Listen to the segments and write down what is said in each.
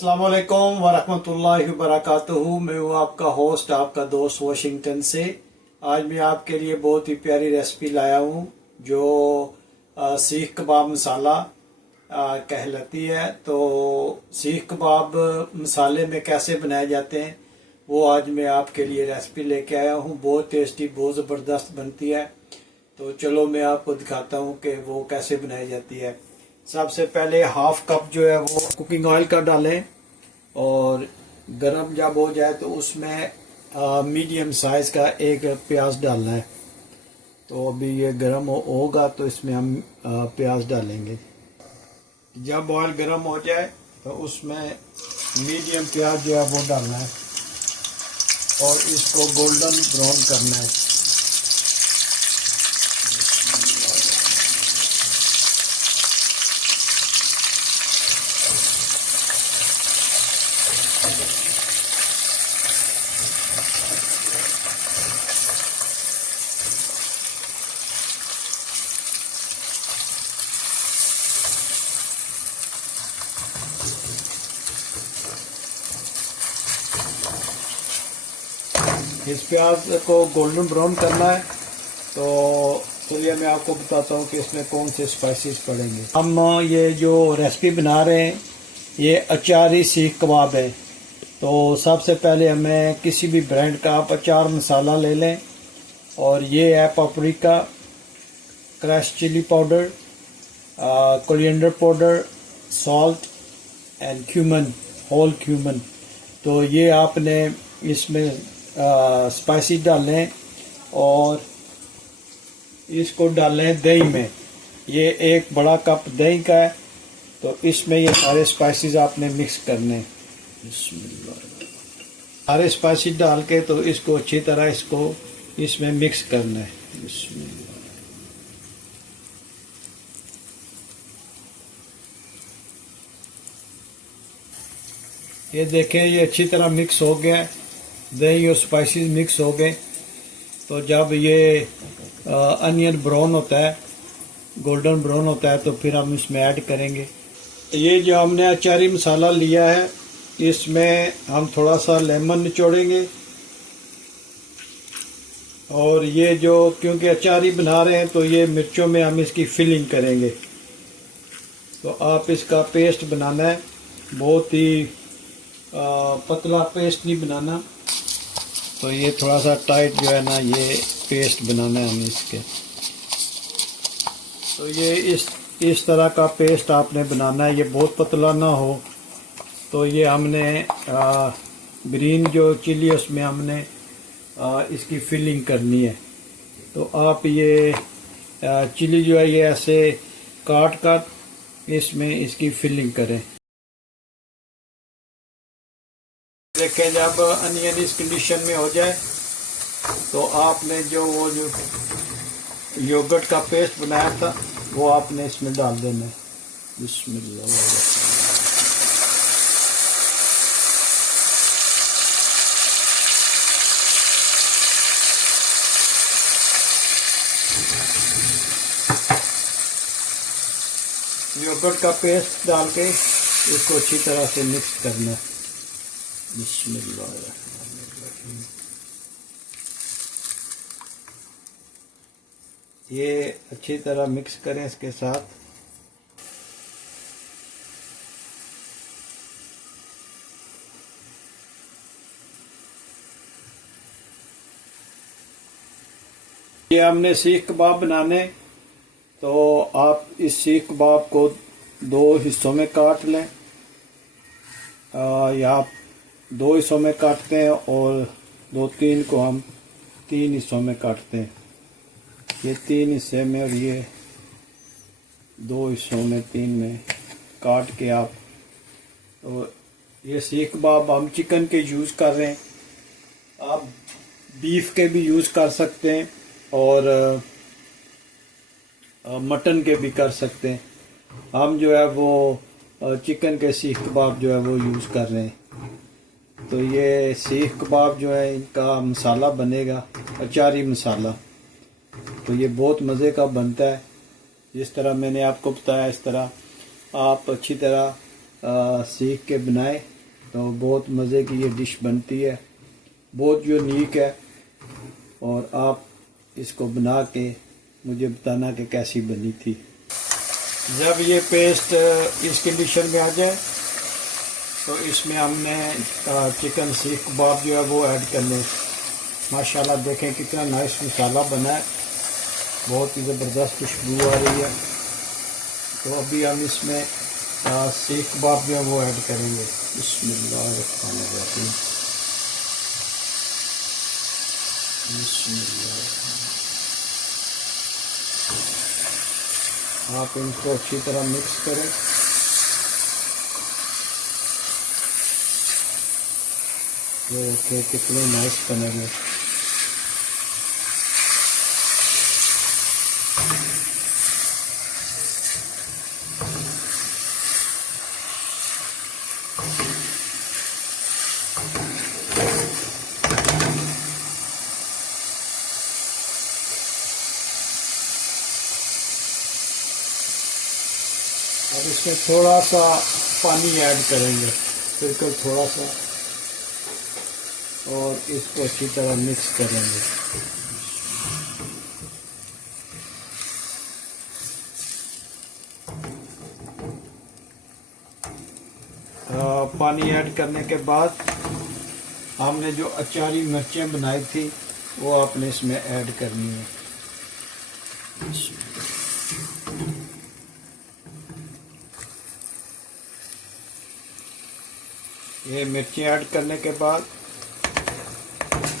अस्सलाम वालेकुम वरहमतुल्लाहि वबरकातुहू। मैं हूँ आपका होस्ट, आपका दोस्त वाशिंगटन से। आज मैं आपके लिए बहुत ही प्यारी रेसिपी लाया हूँ जो सीख कबाब मसाला कहलाती है। तो सीख कबाब मसाले में कैसे बनाए जाते हैं वो आज मैं आपके लिए रेसिपी लेके आया हूँ। बहुत टेस्टी, बहुत ज़बरदस्त बनती है। तो चलो मैं आपको दिखाता हूँ कि वो कैसे बनाई जाती है। सबसे पहले हाफ कप जो है वो कुकिंग ऑयल का डालें और गरम जब हो जाए तो उसमें मीडियम साइज का एक प्याज डालना है। तो अभी ये गरम होगा तो इसमें हम प्याज डालेंगे। जब ऑयल गरम हो जाए तो उसमें मीडियम प्याज जो है वो डालना है और इसको गोल्डन ब्राउन करना है। इस प्याज को गोल्डन ब्राउन करना है। तो चलिए मैं आपको बताता हूँ कि इसमें कौन से स्पाइसेस पड़ेंगे। हम ये जो रेसिपी बना रहे हैं ये अचारी सीख कबाब है। तो सबसे पहले हमें किसी भी ब्रांड का आप अचार मसाला ले लें और ये है paprika, crush chilli powder, coriander powder, salt and cumin, whole cumin. तो ये आपने इसमें स्पाइसी डालें और इसको डालें दही में। ये एक बड़ा कप दही का है तो इसमें ये सारे स्पाइसेस आपने मिक्स करने हैं। सारे स्पाइसेस डाल के तो इसको अच्छी तरह इसको इसमें मिक्स करना है। ये देखें ये अच्छी तरह मिक्स हो गया, दही और स्पाइसेस मिक्स हो गए। तो जब ये अनियन ब्राउन होता है, गोल्डन ब्राउन होता है तो फिर हम इसमें ऐड करेंगे। ये जो हमने अचारी मसाला लिया है इसमें हम थोड़ा सा लेमन निचोड़ेंगे और ये जो क्योंकि अचारी बना रहे हैं तो ये मिर्चों में हम इसकी फिलिंग करेंगे। तो आप इसका पेस्ट बनाना है, बहुत ही पतला पेस्ट नहीं बनाना। तो ये थोड़ा सा टाइट जो है ना ये पेस्ट बनाना है हमें इसके। तो ये इस तरह का पेस्ट आपने बनाना है, ये बहुत पतला ना हो। तो ये हमने ग्रीन जो चिली है उसमें हमने इसकी फिलिंग करनी है। तो आप ये चिली जो है ये ऐसे काट कर इसमें इसकी फिलिंग करें। देखें जब अनियन इस कंडीशन में हो जाए तो आपने जो योगर्ट का पेस्ट बनाया था वो आपने इसमें डाल देना है। बिस्मिल्लाह। योगर्ट का पेस्ट डाल के इसको अच्छी तरह से मिक्स करना है। बिस्मिल्लाहिर्रहमानिर्रहीम। ये अच्छी तरह मिक्स करें इसके साथ। ये हमने सीख कबाब बनाने तो आप इस सीख कबाब को दो हिस्सों में काट लें। या आप दो हिस्सों में काटते हैं और दो तीन को हम तीन हिस्सों में काटते हैं। ये तीन हिस्से में और ये दो हिस्सों में, तीन में काट के आप। तो ये सीख कबाब हम चिकन के यूज़ कर रहे हैं, आप बीफ के भी यूज़ कर सकते हैं और मटन के भी कर सकते हैं। हम जो है वो चिकन के सीख कबाब जो है वो यूज़ कर रहे हैं। तो ये सीख कबाब जो है इनका मसाला बनेगा अचारी मसाला। तो ये बहुत मज़े का बनता है। जिस तरह मैंने आपको बताया इस तरह आप अच्छी तरह सीख के बनाए तो बहुत मज़े की ये डिश बनती है, बहुत यूनिक है। और आप इसको बना के मुझे बताना कि कैसी बनी थी। जब ये पेस्ट इस कंडीशन में आ जाए तो इसमें हमने चिकन सीख कबाब जो है वो ऐड कर लें। माशाल्लाह देखें कितना नाइस मसाला बना है, बहुत ही ज़बरदस्त खुशबू आ रही है। तो अभी हम इसमें सीख कबाब जो है वो ऐड करेंगे। बिस्मिल्लाहिर्रहमानिर्रहीम। आप इनको अच्छी तरह मिक्स करें। ये देखिए कितने नाइस बनेंगे। अब इसमें थोड़ा सा पानी ऐड करेंगे, बिल्कुल थोड़ा सा, और इसको अच्छी तरह मिक्स करेंगे। पानी ऐड करने के बाद हमने जो अचारी मिर्चें बनाई थी वो आपने इसमें ऐड करनी है। ये मिर्ची ऐड करने के बाद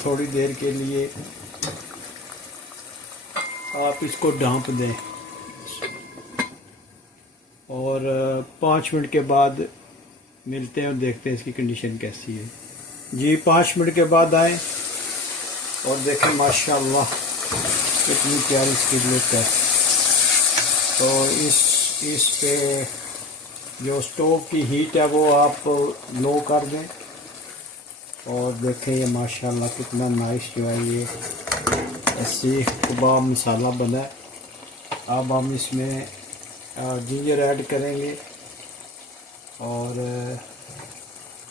थोड़ी देर के लिए आप इसको ढाँप दें और 5 मिनट के बाद मिलते हैं और देखते हैं इसकी कंडीशन कैसी है। जी 5 मिनट के बाद आए और देखें माशाल्लाह कितनी प्यारी इसकी लुक है। तो इस पे जो स्टोव की हीट है वो आप लो कर दें और देखें ये माशाल्लाह कितना नाइस जो है ये सीख कबाब मसाला बना है। अब हम इसमें जिंजर ऐड करेंगे और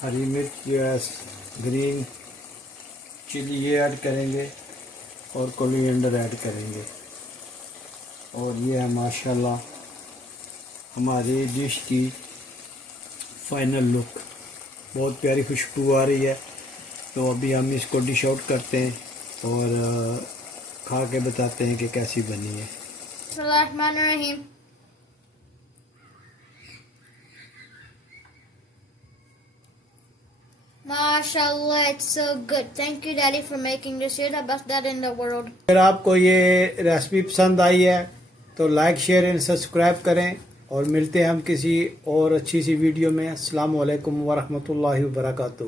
हरी मिर्च जो है ग्रीन चिली ये ऐड करेंगे और कोरिएंडर ऐड करेंगे। और ये है माशाल्लाह हमारी डिश की फाइनल लुक, बहुत प्यारी खुशबू आ रही है। तो अभी हम इसको डिश आउट करते हैं और खा के बताते हैं कि कैसी बनी है। Bismillahirrahmanirrahim. MashaAllah, it's so good. Thank you, Daddy, for making this. You're the best dad in the world. अगर आपको ये रेसिपी पसंद आई है तो लाइक शेयर एंड सब्सक्राइब करें और मिलते हैं हम किसी और अच्छी सी वीडियो में। अस्सलाम वालेकुम वरहमतुल्लाहि वबरकातुहू।